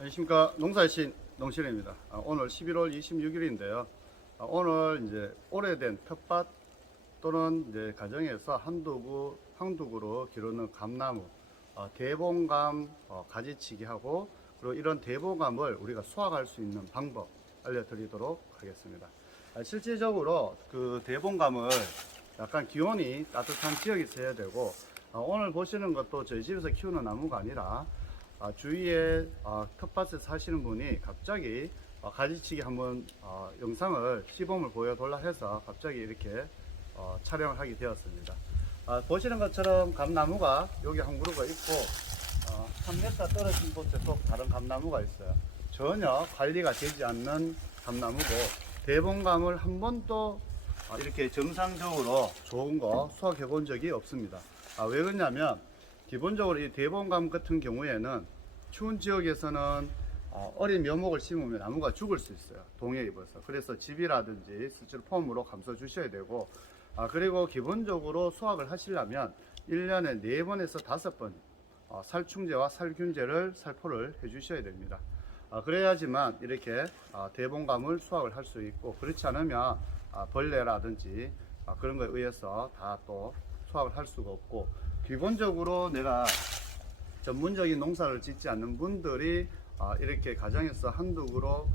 안녕하십니까. 농사의 농실입니다. 오늘 11월 26일인데요. 오늘 이제 오래된 텃밭 또는 이제 가정에서 황두구로 기르는 감나무, 대봉감 가지치기 하고, 그리고 이런 대봉감을 우리가 수확할 수 있는 방법 알려드리도록 하겠습니다. 실질적으로 그 대봉감을 약간 기온이 따뜻한 지역에 있어야 되고, 오늘 보시는 것도 저희 집에서 키우는 나무가 아니라 주위에 텃밭에 사시는 분이 갑자기 가지치기 한번 영상을 시범을 보여달라 해서 갑자기 이렇게 촬영을 하게 되었습니다. 보시는 것처럼 감나무가 여기 한 그루가 있고 3m 떨어진 곳에 또 다른 감나무가 있어요. 전혀 관리가 되지 않는 감나무고, 대봉감을 한 번도 이렇게 정상적으로 좋은 거 수확해 본 적이 없습니다. 왜 그러냐면 기본적으로 이 대봉감 같은 경우에는 추운 지역에서는 어린 묘목을 심으면 나무가 죽을 수 있어요. 동해에 입어서. 그래서 집이라든지 스티로폼으로 감싸 주셔야 되고, 그리고 기본적으로 수확을 하시려면 1년에 4번에서 5번 살충제와 살균제를 살포를 해 주셔야 됩니다. 그래야지만 이렇게 대봉감을 수확을 할 수 있고, 그렇지 않으면 벌레라든지 그런 거에 의해서 다 또 수확을 할 수가 없고, 기본적으로 내가 전문적인 농사를 짓지 않는 분들이 이렇게 가정에서 한두 그루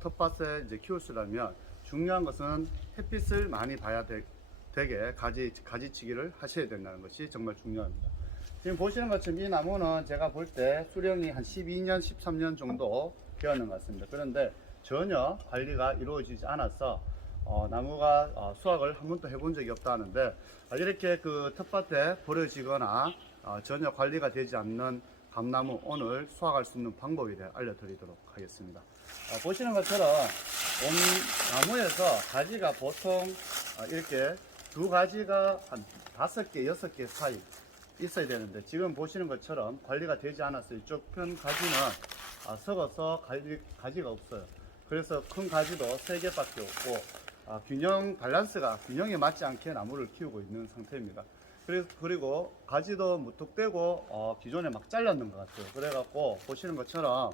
텃밭에 이제 키우시려면 중요한 것은 햇빛을 많이 봐야 되게 가지치기를 하셔야 된다는 것이 정말 중요합니다. 지금 보시는 것처럼 이 나무는 제가 볼 때 수령이 한 12년, 13년 정도 되었는 것 같습니다. 그런데 전혀 관리가 이루어지지 않아서 나무가 수확을 한 번도 해본 적이 없다 하는데, 이렇게 그 텃밭에 버려지거나 전혀 관리가 되지 않는 감나무 오늘 수확할 수 있는 방법에 대해 알려드리도록 하겠습니다. 보시는 것처럼 나무에서 가지가 보통 이렇게 두 가지가 한 5개, 6개 사이 있어야 되는데, 지금 보시는 것처럼 관리가 되지 않았어요. 이쪽 편 가지는 썩어서 가지가 없어요. 그래서 큰 가지도 3개밖에 없고, 균형에 맞지 않게 나무를 키우고 있는 상태입니다. 그리고 가지도 무턱대고 기존에 막 잘랐는 것 같아요. 그래갖고 보시는 것처럼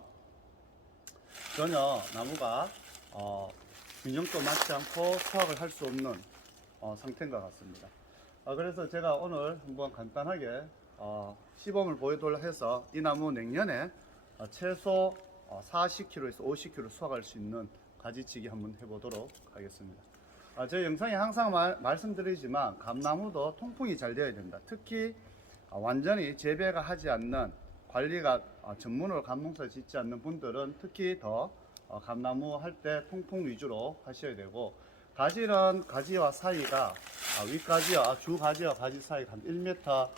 전혀 나무가 균형도 맞지 않고 수확을 할 수 없는 상태인 것 같습니다. 그래서 제가 오늘 한번 간단하게 시범을 보여달라 해서 이 나무 내년에 최소 40kg에서 50kg 수확할 수 있는 가지치기 한번 해보도록 하겠습니다. 저희 영상에 항상 말씀드리지만 감나무도 통풍이 잘 되어야 된다. 특히 완전히 재배가 하지 않는, 관리가 전문으로 감농사 짓지 않는 분들은 특히 더 감나무 할 때 통풍 위주로 하셔야 되고, 가지는 가지와 사이가 윗가지와 주가지와 가지 사이가 한 1m,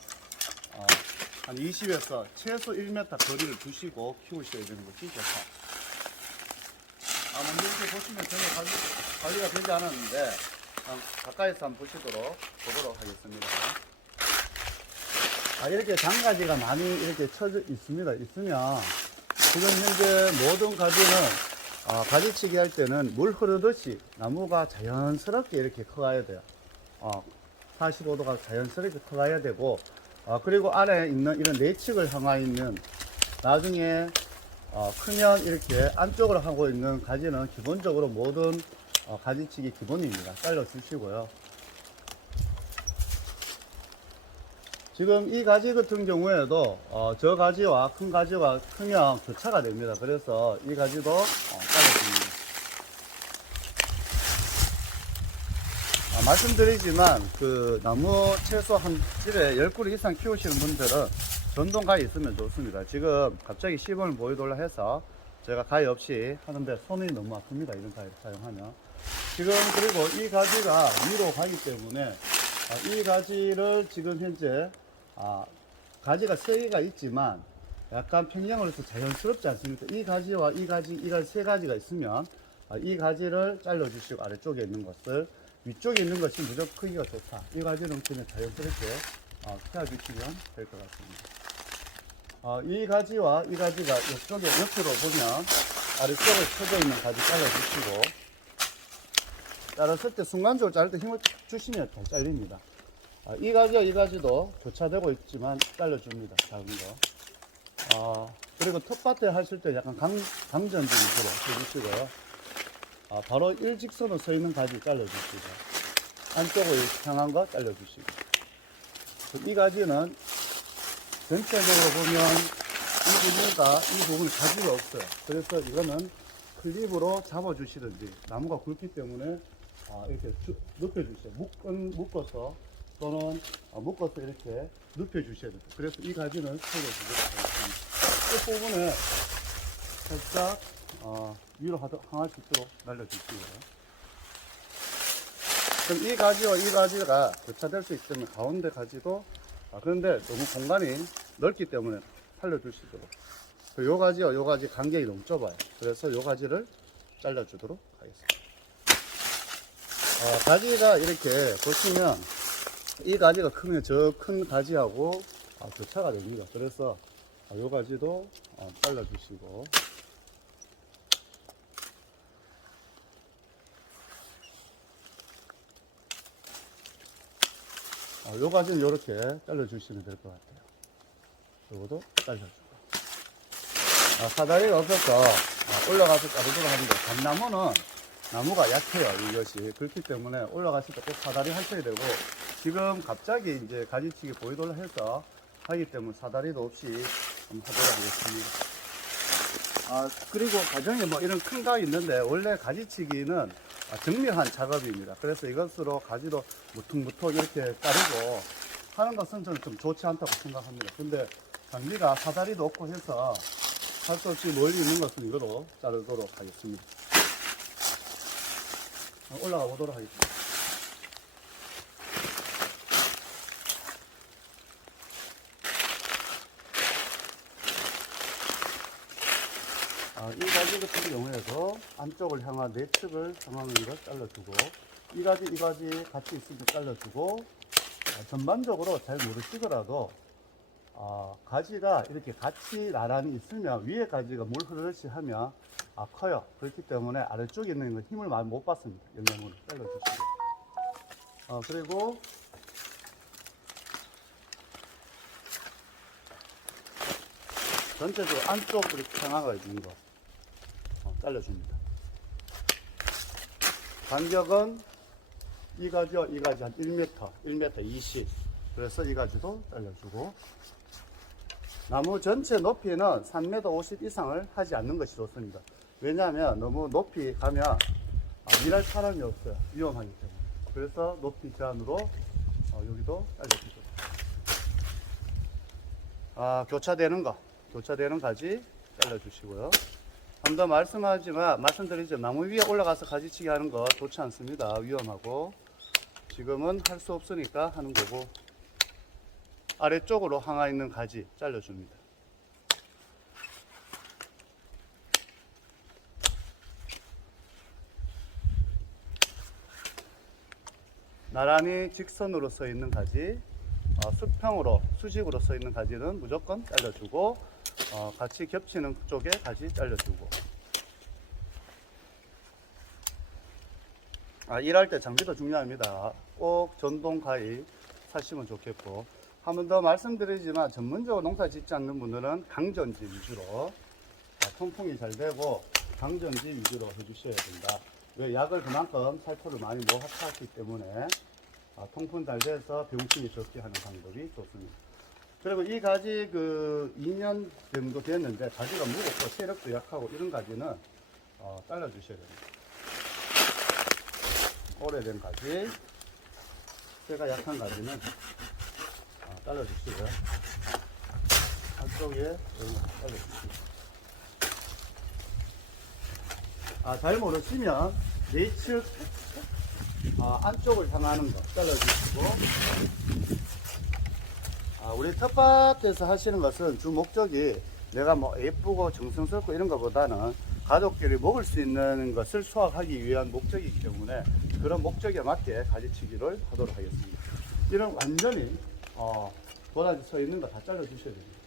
한 20에서 최소 1m 거리를 두시고 키우셔야 되는 것이 좋다. 먼저 이렇게 보시면 전혀 관리가 되지 않았는데 가까이서 한번 보도록 하겠습니다. 이렇게 장가지가 많이 이렇게 쳐져 있습니다. 있으면 지금 현재 모든 가지는 가지치기 할 때는 물 흐르듯이 나무가 자연스럽게 이렇게 커가야 돼요. 45도가 자연스럽게 커가야 되고, 그리고 아래에 있는 이런 내측을 향해 있는, 나중에 크면 이렇게 안쪽으로 하고 있는 가지는 기본적으로 모든 가지치기 기본입니다. 잘라 주시고요. 지금 이 가지 같은 경우에도 저 가지와 큰 가지가 크면 교차가 됩니다. 그래서 이 가지도 잘라줍니다. 말씀드리지만 그 나무 최소 한 집에 10그루 이상 키우시는 분들은 전동 가위 있으면 좋습니다. 지금 갑자기 시범을 보여달라 해서 제가 가위 없이 하는데 손이 너무 아픕니다. 이런 가위를 사용하면. 지금 그리고 이 가지가 위로 가기 때문에 이 가지를 지금 현재 가지가 3개가 있지만 약간 평형으로 해서 자연스럽지 않습니까? 이 가지와 이 가지 3가지가 있으면 이 가지를 잘라주시고, 아래쪽에 있는 것을, 위쪽에 있는 것이 무조건 크기가 좋다. 이 가지는 그냥 자연스럽게 펴주시면 될 것 같습니다. 이 가지와 이 가지가 이쪽에 옆으로 보면 아래쪽에 펴져 있는 가지 잘라주시고, 자랐을 때 순간적으로 자를 때 힘을 주시면 잘 잘립니다. 이 가지와 이 가지도 교차되고 있지만 잘라줍니다. 작은 거. 그리고 텃밭에 하실 때 약간 강전진 위주로 해주시고요. 바로 일직선으로 서 있는 가지 잘라주시고, 안쪽을 향한 거 잘라주시고. 이 가지는 전체적으로 보면 이 부분은 가지가 없어요. 그래서 이거는 클립으로 잡아주시든지, 나무가 굵기 때문에 이렇게 눕혀주세요. 묶어서 또는 묶어서 이렇게 눕혀주셔야 돼요. 그래서 이 가지는 살려주도록 하겠습니다. 끝 부분에 살짝 위로 향할 수 있도록 날려주시고요. 그럼 이 가지와 이 가지가 교차될 수 있기 때문에 가운데 가지도 그런데 너무 공간이 넓기 때문에 살려주시도록. 요 가지와 요 가지 간격이 너무 좁아요. 그래서 요 가지를 잘라주도록 하겠습니다. 가지가 이렇게 보시면 이 가지가 크면 저 큰 가지하고 교차가 됩니다. 그래서 요 가지도 잘라주시고, 요 가지는 이렇게 잘라주시면 될 것 같아요. 요것도 잘라주고. 사다리가 없어서 올라가서 자르도록 하는데, 감나무는 나무가 약해요. 이것이 그렇기 때문에 올라가실 때 꼭 사다리 하셔야 되고, 지금 갑자기 이제 가지치기 보이돌라 해서 하기 때문에 사다리도 없이 한번 하도록 하겠습니다. 그리고 가정에 뭐 이런 큰 가위 있는데, 원래 가지치기는 정밀한 작업입니다. 그래서 이것으로 가지도 무퉁무퉁 이렇게 자르고 하는 것은 저는 좀 좋지 않다고 생각합니다. 근데 장비가 사다리도 없고 해서 할 수 없이 멀리 있는 것은 이거로 자르도록 하겠습니다. 올라가 보도록 하겠습니다. 이 가지 같은 경우에도 안쪽을 향한 네 측을 향하는 걸 잘라주고, 이 가지 같이 있으면 잘라주고, 전반적으로 잘 모르시더라도 가지가 이렇게 같이 나란히 있으면 위에 가지가 물 흐르듯이 하면 커요. 그렇기 때문에 아래쪽에 있는 건 힘을 많이 못 받습니다. 영양분을 잘라주시고, 그리고 전체적으로 안쪽으로 향하가 있는 거 잘라줍니다. 간격은 이 가지와 이 가지 한 1m 20. 그래서 이 가지도 잘라주고, 나무 전체 높이는 3m 50 이상을 하지 않는 것이 좋습니다. 왜냐하면 너무 높이 가면 일할 사람이 없어요. 위험하기 때문에. 그래서 높이 제한으로 여기도 잘라주고, 교차되는 가지 잘라주시고요. 한 번 더 말씀드리지만 나무 위에 올라가서 가지치기 하는 거 좋지 않습니다. 위험하고. 지금은 할 수 없으니까 하는 거고, 아래쪽으로 항아 있는 가지 잘라줍니다. 나란히 직선으로 서 있는 가지, 수직으로 서 있는 가지는 무조건 잘라주고, 같이 겹치는 쪽에 가지 잘라주고. 일할 때 장비도 중요합니다. 꼭 전동 가위 사시면 좋겠고, 한 번 더 말씀드리지만 전문적으로 농사 짓지 않는 분들은 강전지 위주로 통풍이 잘 되고 강전지 위주로 해주셔야 된다. 왜? 약을 그만큼 살포를 많이 모았기 때문에 통풍 잘 돼서 병충이 적게 하는 방법이 좋습니다. 그리고 이 가지 2년 정도 됐는데 가지가 무겁고 체력도 약하고 이런 가지는 잘라주셔야 됩니다. 오래된 가지, 쇠가 약한 가지는 잘라주시고요. 안쪽에 잘라주시고. 잘 모르시면 내측 안쪽을 향하는 거 잘라주시고, 우리 텃밭에서 하시는 것은 주 목적이 내가 뭐 예쁘고 정성스럽고 이런 것보다는 가족끼리 먹을 수 있는 것을 수확하기 위한 목적이기 때문에 그런 목적에 맞게 가지치기를 하도록 하겠습니다. 이런 완전히 도라지 서 있는 거 다 잘라 주셔야 됩니다.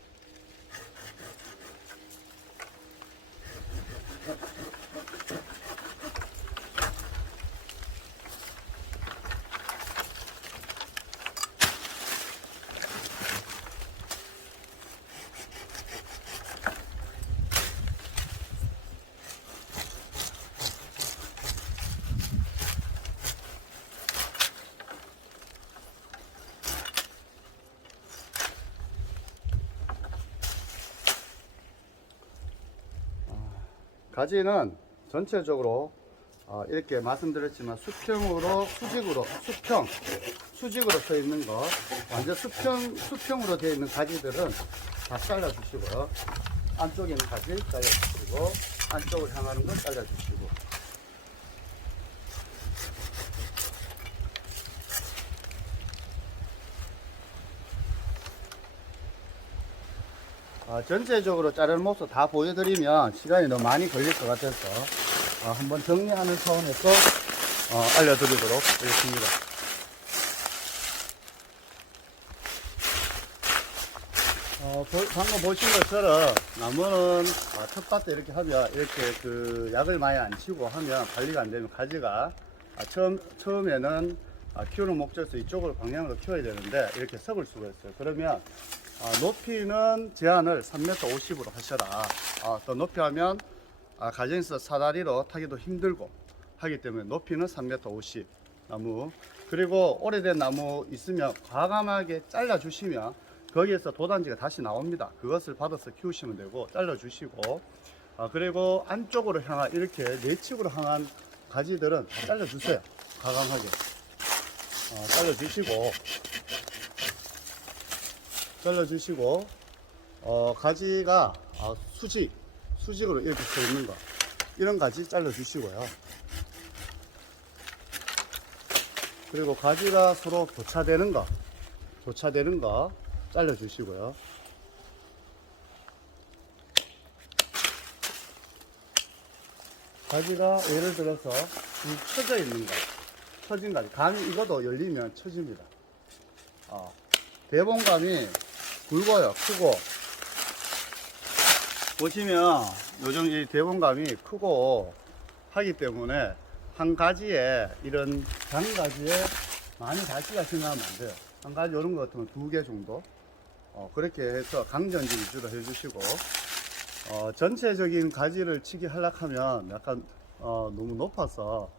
가지는 전체적으로 이렇게 말씀드렸지만 수평으로 수직으로 서 있는 거, 완전 수평으로 되어 있는 가지들은 다 잘라주시고요. 안쪽에 있는 가지 잘라주시고, 안쪽을 향하는 건 잘라주시고. 전체적으로 자르는 모습 다 보여드리면 시간이 너무 많이 걸릴 것 같아서 한번 정리하는 차원에서 알려드리도록 하겠습니다. 방금 보신 것처럼 나무는 텃밭에 이렇게 하면 이렇게 그 약을 많이 안 치고 하면 관리가 안 되면 가지가 처음에는 키우는 목적에서 이쪽으로 방향으로 키워야 되는데 이렇게 썩을 수가 있어요. 그러면 높이는 제한을 3m 50으로 하셔라. 더 높이 하면 가정에서 사다리로 타기도 힘들고 하기 때문에 높이는 3m 50 나무, 그리고 오래된 나무 있으면 과감하게 잘라 주시면 거기에서 도단지가 다시 나옵니다. 그것을 받아서 키우시면 되고 잘라 주시고, 그리고 안쪽으로 향한 이렇게 내측으로 향한 가지들은 다 잘라 주세요. 과감하게 잘라 주시고 가지가 수직으로 이렇게 서 있는 거, 이런 가지 잘라 주시고요. 그리고 가지가 서로 교차되는 거 잘라 주시고요. 가지가 예를 들어서 처져 있는 거, 처진 가지, 감이 이것도 열리면 처집니다. 대봉감이 굵어요. 크고, 보시면 요즘 이 대봉감이 크고 하기 때문에 한 가지에 이런 장가지에 많이 가지가 지나면 안 돼요. 한 가지 이런 것 같으면 2개 정도 그렇게 해서 강전지 위주로 해주시고, 전체적인 가지를 치기 하려면 약간 너무 높아서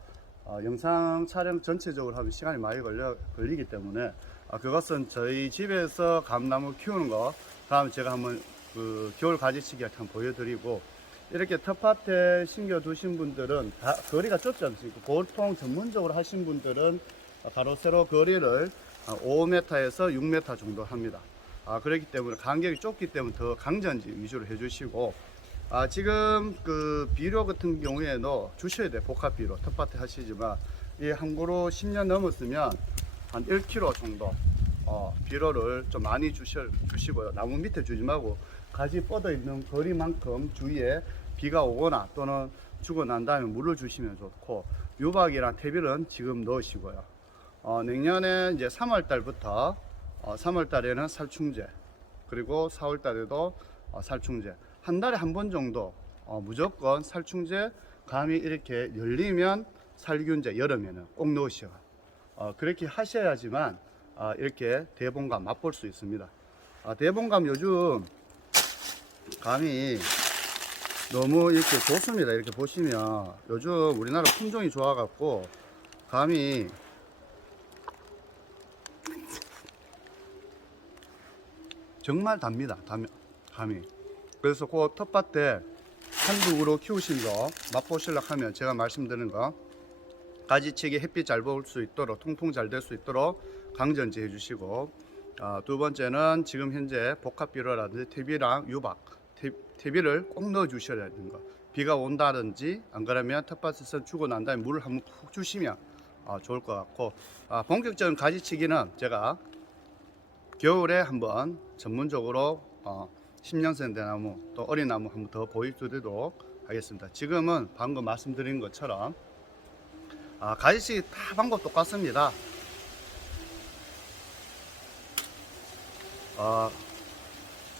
영상 촬영 전체적으로 하면 시간이 많이 걸리기 때문에 그것은 저희 집에서 감나무 키우는 거 다음에 제가 한번 그 겨울 가지치기 한번 보여드리고, 이렇게 텃밭에 심겨 두신 분들은 다 거리가 좁지 않습니까? 보통 전문적으로 하신 분들은 가로 세로 거리를 5m에서 6m 정도 합니다. 그렇기 때문에 간격이 좁기 때문에 더 강전지 위주로 해주시고, 지금 그 비료 같은 경우에도 주셔야 돼요. 복합 비료 텃밭에 하시지만 이 한 그루 10년 넘었으면 한 1kg 정도 비료를 좀 많이 주시고요. 나무 밑에 주지 말고 가지 뻗어 있는 거리만큼 주위에 비가 오거나 또는 주고 난 다음에 물을 주시면 좋고, 유박이랑 퇴비는 지금 넣으시고요. 내년에 이제 3월 달부터 3월 달에는 살충제, 그리고 4월 달에도 살충제, 한 달에 한 번 정도 무조건 살충제, 감이 이렇게 열리면 살균제 여름에는 꼭 넣으셔. 그렇게 하셔야지만 이렇게 대봉감 맛볼 수 있습니다. 대봉감 요즘 감이 너무 이렇게 좋습니다. 이렇게 보시면 요즘 우리나라 품종이 좋아 갖고 감이 정말 답니다. 감이. 그래서 그 텃밭에 한두 그루 키우신 거 맛보시려고 하면 제가 말씀드린 거 가지치기 햇빛 잘 볼 수 있도록 통풍 잘 될 수 있도록 강전지 해주시고, 두 번째는 지금 현재 복합비료라든지 퇴비랑 유박, 퇴비를 꼭 넣어 주셔야 되는 거. 비가 온다든지 안 그러면 텃밭에서 주고 난 다음에 물을 한번 푹 주시면 좋을 것 같고, 본격적인 가지치기는 제가 겨울에 한번 전문적으로 10년생 대나무 또 어린 나무 한번 더 보여드리도록 하겠습니다. 지금은 방금 말씀드린 것처럼 가지치기 다 방법 똑같습니다.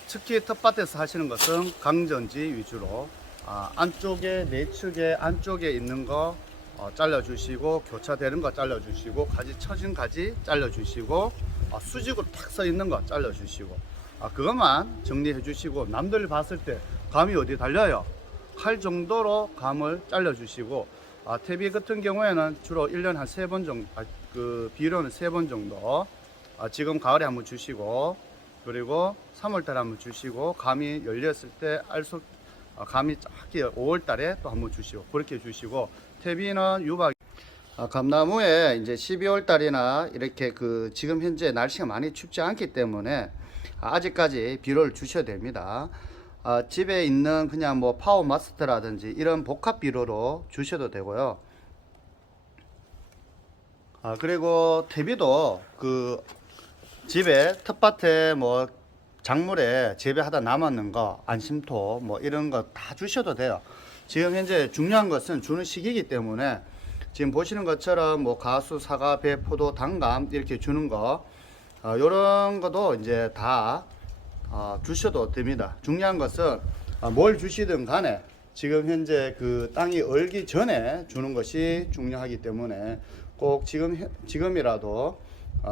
특히 텃밭에서 하시는 것은 강전지 위주로 안쪽에 내측에 안쪽에 있는 거 잘라주시고, 교차되는 거 잘라주시고, 가지 처진 가지 잘라주시고, 수직으로 탁 서 있는 거 잘라주시고, 그것만 정리해 주시고, 남들 봤을 때 감이 어디 달려요 할 정도로 감을 잘라주시고, 퇴비 같은 경우에는 주로 1년에 한 3번 정도, 그 비료는 3번 정도, 지금 가을에 한번 주시고, 그리고 3월달에 한번 주시고, 감이 열렸을 때 감이 작게 5월 달에 또 한번 주시고 그렇게 주시고 퇴비는 유박 감나무에 이제 12월 달이나 이렇게 지금 현재 날씨가 많이 춥지 않기 때문에 아직까지 비료를 주셔야 됩니다. 집에 있는 그냥 뭐 파워 마스터라든지 이런 복합 비료로 주셔도 되고요. 그리고 퇴비도 집에 텃밭에 뭐 작물에 재배하다 남았는 거 안심토 뭐 이런 거 다 주셔도 돼요. 지금 현재 중요한 것은 주는 시기이기 때문에 지금 보시는 것처럼 뭐 가수, 사과, 배, 포도, 단감 이렇게 주는 거 요런 것도 이제 다 주셔도 됩니다. 중요한 것은 뭘 주시든 간에 지금 현재 땅이 얼기 전에 주는 것이 중요하기 때문에 꼭 지금이라도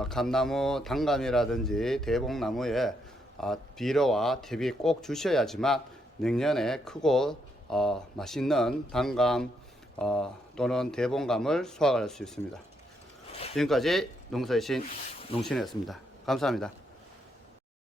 감나무, 단감이라든지 대봉나무에 비료와 퇴비 꼭 주셔야지만 내년에 크고 맛있는 단감 또는 대봉감을 수확할 수 있습니다. 지금까지 농사의 신 농신이었습니다. 감사합니다.